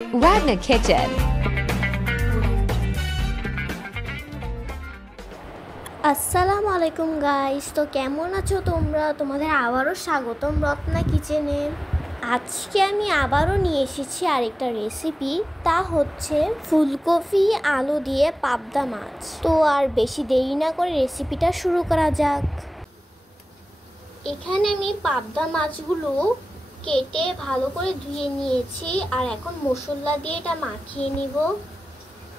Ragna Kitchen. আসসালামু আলাইকুম guys, তো কেমন আছো তোমরা? তোমাদের আবারও স্বাগতম রত্না কিচেনে। আজকে আমি আবারও নিয়ে এসেছি আরেকটা রেসিপি, তা হচ্ছে ফুলকপি আলু দিয়ে পাবদা মাছ। তো আর বেশি দেরি না করে রেসিপিটা শুরু করা যাক। এখানে আমি পাবদা মাছগুলো কেটে ভালো করে ধুয়ে নিয়েছি, আর এখন মশলা দিয়ে এটা মাখিয়ে নিব।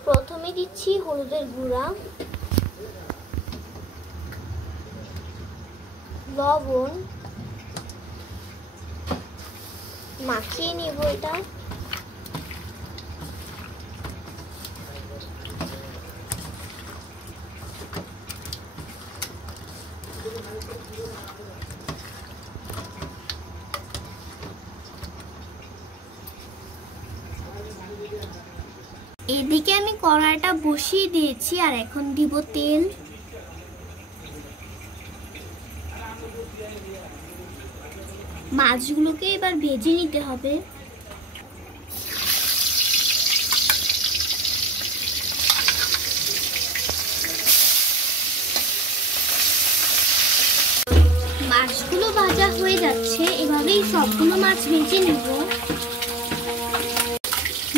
প্রথমে দিচ্ছি হলুদের গুঁড়া, লবণ, মাখিয়ে নিব এটা। এদিকে আমি কড়াইটা বসিয়ে দিয়েছি, আর এখন দিব তেল। মাছগুলোকে এবার ভেজে নিতে হবে। মাছগুলো ভাজা হয়ে যাচ্ছে, এভাবেই সবগুলো মাছ ভেজে নেব।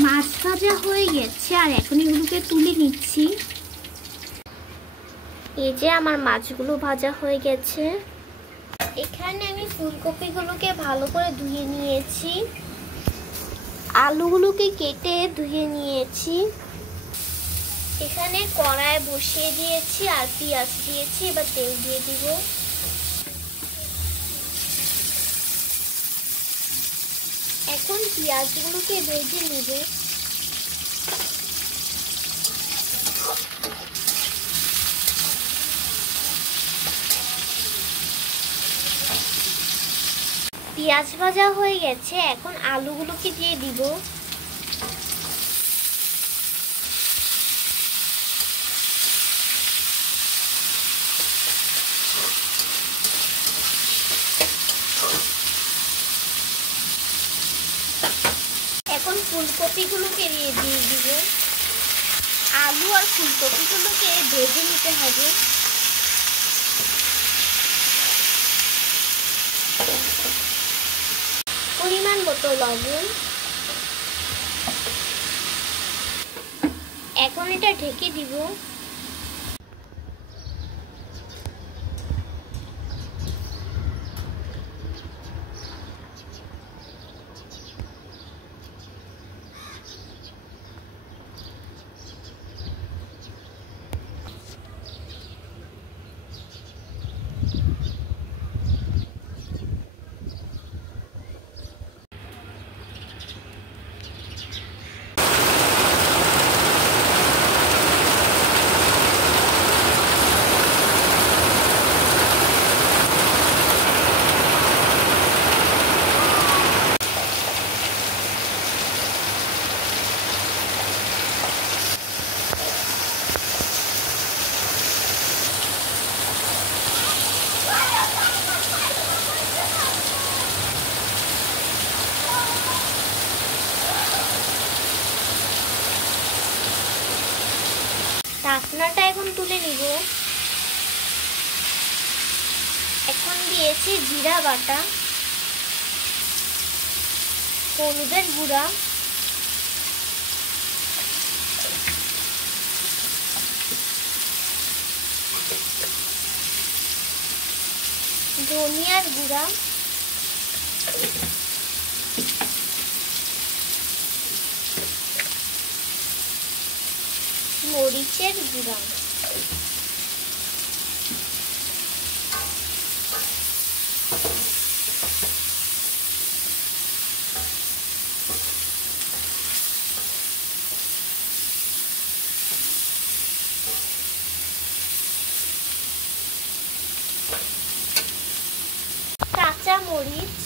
মাছ ভাজা হয়ে গেছে, আর এখন এগুলোকে তুলে নিচ্ছি। এই যে আমার মাছগুলো ভাজা হয়ে গেছে। এখানে আমি ফুলকপিগুলোকে ভালো করে ধুয়ে নিয়েছি, আলুগুলোকে কেটে ধুয়ে নিয়েছি। এখানে কড়াই বসিয়ে দিয়েছি আর পেঁয়াজ দিয়েছি, এবার তেল দিয়ে দিব। এখন পেঁয়াজগুলোকে ভেজে নেব। পেঁয়াজ ভাজা হয়ে গেছে, এখন আলুগুলোকে দিয়ে দিব। এখন ফুলকপিগুলোকে দিয়ে দিব। আলু আর ফুলকপিগুলোকে ভেজে নিতে হবে। পরিমাণ মতো লবণ। এখন এটা ঢেকে দিব। ঢাকনাটা এখন তুলে নিব। এখন দিয়েছি জিরা বাটা, হলুদের গুঁড়া, ধনিয়ার গুঁড়া, মরিচের গুঁড়া। কাঁচা মরিচ,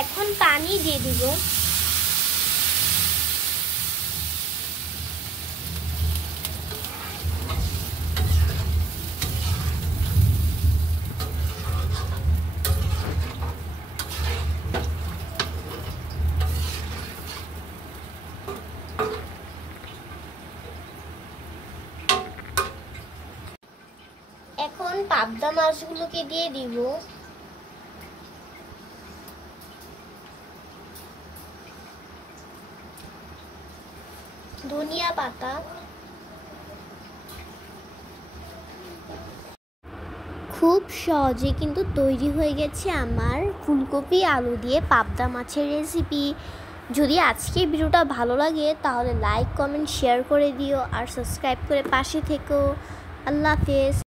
এখন পানি দিয়ে দিব। এখন পাবদা মাছগুলোকে দিয়ে দিব। ধনিয়া পাতা, খুব সহজে কিন্তু তৈরি হয়ে গেছে আমার ফুলকপি আলু দিয়ে পাবদা মাছের রেসিপি। যদি আজকে ভিডিওটা ভালো লাগে তাহলে লাইক কমেন্ট শেয়ার করে দিও আর সাবস্ক্রাইব করে পাশে থেকো। আল্লাহ হাফেজ।